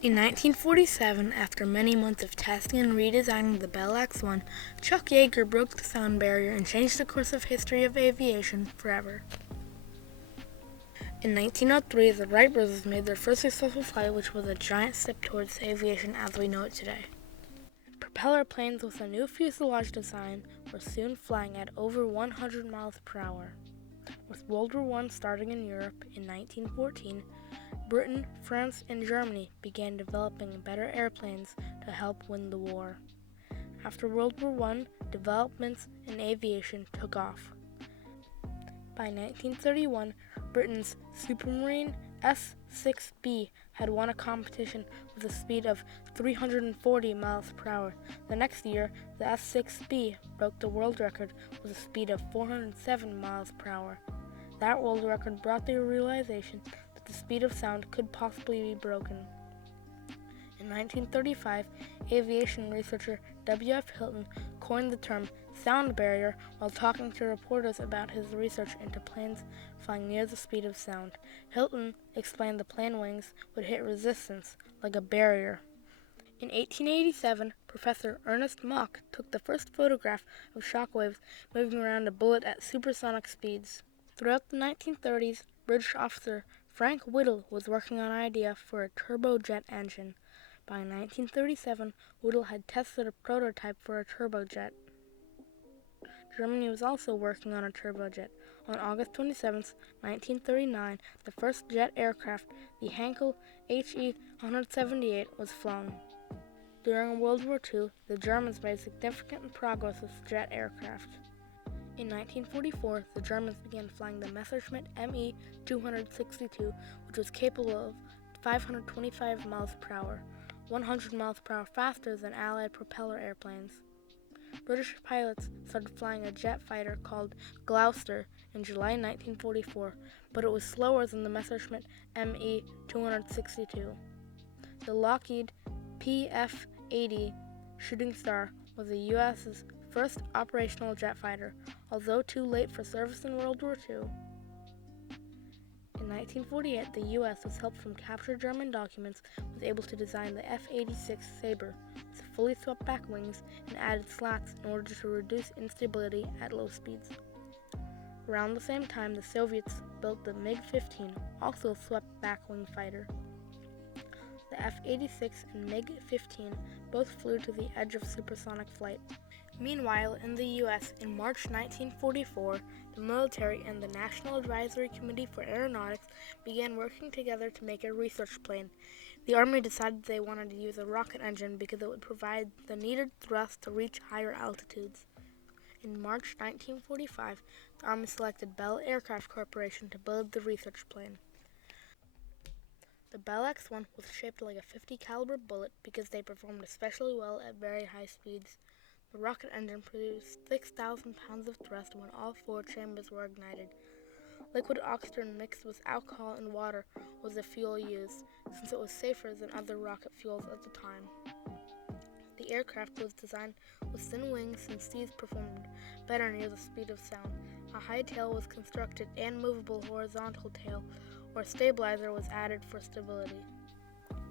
In 1947, after many months of testing and redesigning the Bell X-1, Chuck Yeager broke the sound barrier and changed the course of history of aviation forever. In 1903, the Wright brothers made their first successful flight, which was a giant step towards aviation as we know it today. Propeller planes with a new fuselage design were soon flying at over 100 miles per hour. With World War I starting in Europe in 1914, Britain, France, and Germany began developing better airplanes to help win the war. After World War I, developments in aviation took off. By 1931, Britain's Supermarine S-6B had won a competition with a speed of 340 miles per hour. The next year, the S-6B broke the world record with a speed of 407 miles per hour. That world record brought the realization that the speed of sound could possibly be broken. In 1935, aviation researcher W.F. Hilton coined the term sound barrier while talking to reporters about his research into planes flying near the speed of sound. Hilton explained the plane wings would hit resistance like a barrier. In 1887, Professor Ernest Mach took the first photograph of shock waves moving around a bullet at supersonic speeds. Throughout the 1930s, British officer Frank Whittle was working on an idea for a turbojet engine. By 1937, Whittle had tested a prototype for a turbojet. Germany was also working on a turbojet. On August 27, 1939, the first jet aircraft, the Heinkel HE-178, was flown. During World War II, the Germans made significant progress with jet aircraft. In 1944, the Germans began flying the Messerschmitt Me-262, which was capable of 525 miles per hour, 100 miles per hour faster than Allied propeller airplanes. British pilots started flying a jet fighter called Gloucester in July 1944, but it was slower than the Messerschmitt Me-262. The Lockheed PF-80 Shooting Star was the U.S.'s first operational jet fighter, although too late for service in World War II. In 1948, the U.S., with help from captured German documents, was able to design the F-86 Sabre with fully swept-back wings and added slats in order to reduce instability at low speeds. Around the same time, the Soviets built the MiG-15, also a swept-back wing fighter. The F-86 and MiG-15 both flew to the edge of supersonic flight. Meanwhile, in the U.S., in March 1944, the military and the National Advisory Committee for Aeronautics began working together to make a research plane. The Army decided they wanted to use a rocket engine because it would provide the needed thrust to reach higher altitudes. In March 1945, the Army selected Bell Aircraft Corporation to build the research plane. The Bell X-1 was shaped like a .50 caliber bullet because they performed especially well at very high speeds. The rocket engine produced 6,000 pounds of thrust when all four chambers were ignited. Liquid oxygen mixed with alcohol and water was the fuel used, since it was safer than other rocket fuels at the time. The aircraft was designed with thin wings since these performed better near the speed of sound. A high tail was constructed and movable horizontal tail, where a stabilizer was added for stability.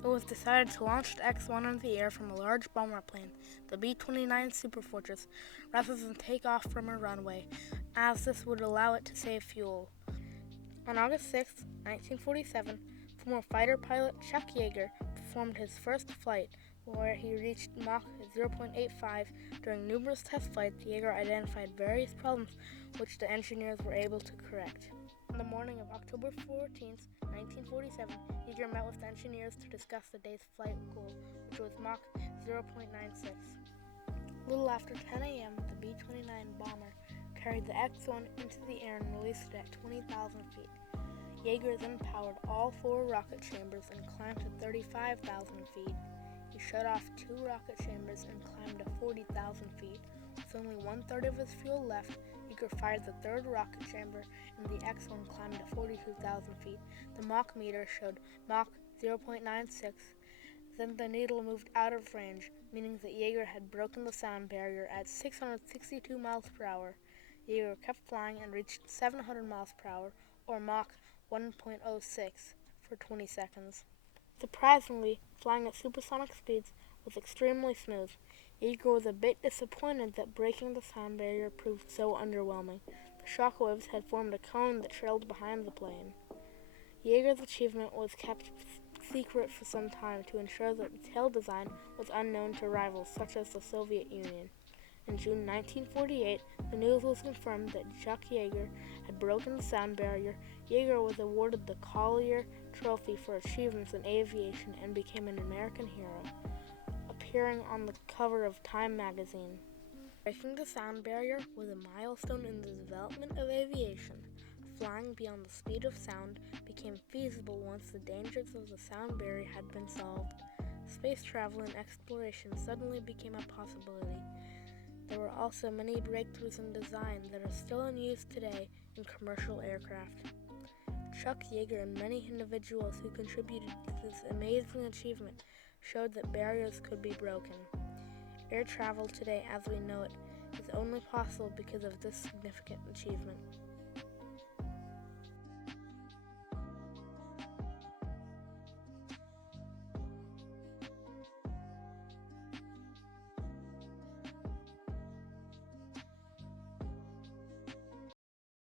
It was decided to launch the X-1 into the air from a large bomber plane, the B-29 Superfortress, rather than take off from a runway, as this would allow it to save fuel. On August 6, 1947, former fighter pilot Chuck Yeager performed his first flight, where he reached Mach 0.85. During numerous test flights, Yeager identified various problems which the engineers were able to correct. On the morning of October 14, 1947, Yeager met with the engineers to discuss the day's flight goal, which was Mach 0.96. A little after 10 a.m., the B-29 bomber carried the X-1 into the air and released it at 20,000 feet. Yeager then powered all four rocket chambers and climbed to 35,000 feet. He shut off two rocket chambers and climbed to 40,000 feet. With only one-third of his fuel left, Yeager fired the third rocket chamber, and the X-1 climbed to 42,000 feet. The Mach meter showed Mach 0.96. Then the needle moved out of range, meaning that Yeager had broken the sound barrier at 662 miles per hour. Yeager kept flying and reached 700 miles per hour, or Mach 1.06, for 20 seconds. Surprisingly, flying at supersonic speeds was extremely smooth. Yeager was a bit disappointed that breaking the sound barrier proved so underwhelming. The shockwaves had formed a cone that trailed behind the plane. Yeager's achievement was kept secret for some time to ensure that the tail design was unknown to rivals such as the Soviet Union. In June 1948, the news was confirmed that Chuck Yeager had broken the sound barrier. Yeager was awarded the Collier Trophy for achievements in aviation and became an American hero, appearing on the cover of Time magazine. Breaking the sound barrier was a milestone in the development of aviation. Flying beyond the speed of sound became feasible once the dangers of the sound barrier had been solved. Space travel and exploration suddenly became a possibility. There were also many breakthroughs in design that are still in use today in commercial aircraft. Chuck Yeager and many individuals who contributed to this amazing achievement showed that barriers could be broken. Air travel today as we know it is only possible because of this significant achievement.